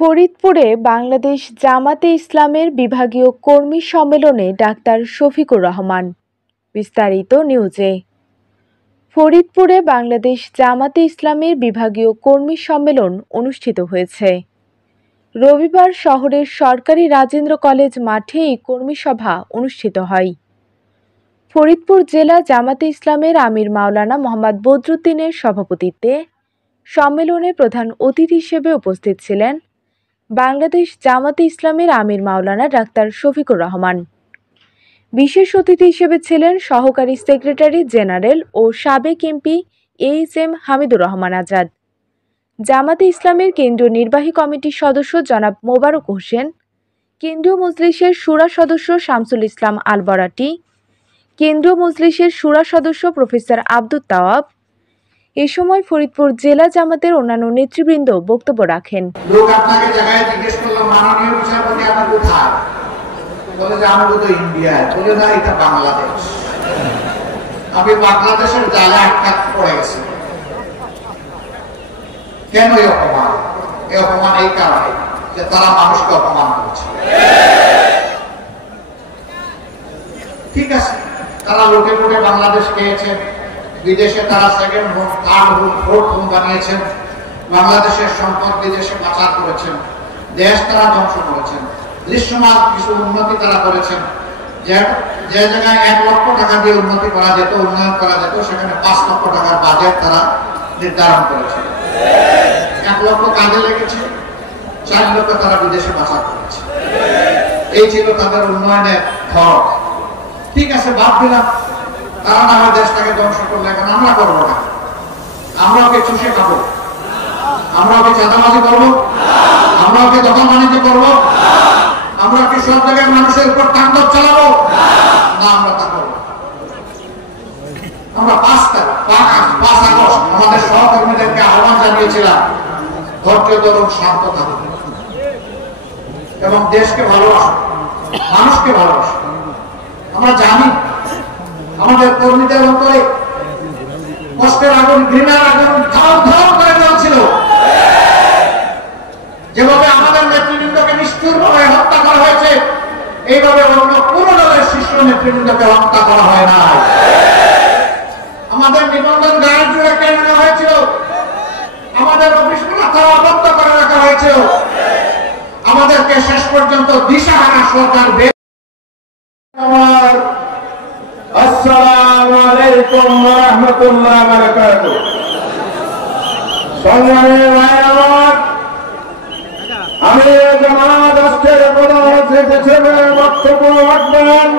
ফরিদপুরে বাংলাদেশ জামাতে ইসলামের বিভাগীয় কর্মী সম্মেলনে ডাক্তার শফিকুর রহমান। বিস্তারিত নিউজে। ফরিদপুরে বাংলাদেশ জামাতে ইসলামের বিভাগীয় কর্মী সম্মেলন অনুষ্ঠিত হয়েছে। রবিবার শহরের সরকারি রাজেন্দ্র কলেজ মাঠে এই কর্মী সভা অনুষ্ঠিত হয়। ফরিদপুর জেলা জামাতে ইসলামের আমির মাওলানা মোহাম্মদ বদরুদ্দিনের সভাপতিত্বে সম্মেলনে প্রধান অতিথি হিসেবে উপস্থিত ছিলেন বাংলাদেশ জামাতে ইসলামের আমির মাওলানা ডাক্তার শফিকুর রহমান। বিশেষ অতিথি হিসেবে ছিলেন সহকারী সেক্রেটারি জেনারেল ও সাবেক এমপি এইচ.এম. হামিদুর রহমান আজাদ, জামাতে ইসলামের কেন্দ্রীয় নির্বাহী কমিটির সদস্য জনাব মোবারক হোসেন, কেন্দ্রীয় মজলিসের শুরা সদস্য শামসুল ইসলাম আল বরাটি, কেন্দ্রীয় মজলিসের শুরা সদস্য প্রফেসর আব্দুত তাওয়াব। এ সময় ফরিদপুর জেলা জামাতের অন্যান্য নেতৃবৃন্দ বক্তব্য রাখেন। লোক আপনাকে জায়গায় জিজ্ঞেস করলো, মাননীয় বিচারপতি আপনি কোথায়? বলে যে আমি তো ইন্ডিয়ায়। বলে না, এটা বাংলাদেশ। আমি বাংলাদেশের জায়গায় আটকাত পড়ে গেছি। কেন এই অপমান? এই অপমান এই কারণে যে তারা মানুষকে অপমান করেছে। ঠিক আছে, তারা লোটে লোটে বাংলাদেশ খেয়েছে, বিদেশে তারা second home, third home, fourth home বানিয়েছেন, বাংলাদেশের সম্পদ বিদেশে পাচার করেছেন, দেশ তারা ধ্বংস করেছেন, দৃশ্যমান কিছু উন্নতি তারা করেছেন। যে জায়গায় 1 লক্ষ টাকা দিয়ে উন্নতি করা যেত, উন্নয়ন করা যেত, সেখানে 5 লক্ষ টাকার বাজেট তারা নির্ধারণ করেছে। 1 লক্ষ কাজে লেগেছে, 4 লক্ষ তারা বিদেশে পাচার করেছে। এই ছিল তাদের উন্নয়নের খরচ। ঠিক আছে, বাদ দিলাম, তারা না হয় দেশটাকে ধ্বংস করলে, এখন আমরা করবো না। আমরা ওকে চুষে খাবো? আমরা ওকে চাঁদাবাজি করবো? আমরা ওকে দখল বাণিজ্য করবো? আমরা কি সব জায়গায় মানুষের উপর তাণ্ডব চালাবো? না, আমরা তা করবো। আমরা 5 আগস্ট আমাদের সহকর্মীদেরকে আহ্বান জানিয়েছিলাম, ধৈর্য ধরুন, শান্ত থাকুন এবং দেশকে ভালোবাসুন, মানুষকে ভালোবাসুন। আমরা জানি আমাদের কর্মীদের অন্তরে কষ্টের আগুন, ঘৃণার আগুন ধাও ধাও করে জ্বলছিল। যেভাবে আমাদের নেতৃবৃন্দকে নিষ্ঠুরভাবে হত্যা করা হয়েছে, এইভাবে অন্য কোন দলের শীর্ষ নেতৃবৃন্দকে হত্যা করা হয় না। আমাদের নিবন্ধন গায়ের জুড়ে কেড়ে নেওয়া হয়েছিল, আমাদের অফিসগুলো তালাবদ্ধ করে রাখা হয়েছিল, আমাদেরকে শেষ পর্যন্ত দিশাহারা সরকার। আসসালামু আলাইকুম ওয়া রাহমাতুল্লাহি ওয়া বারাকাতুহু। সম্মানীয় ভাই, আমি জামাত রাষ্ট্রের প্রধান হিসেবে বক্তব্য রাখবেন।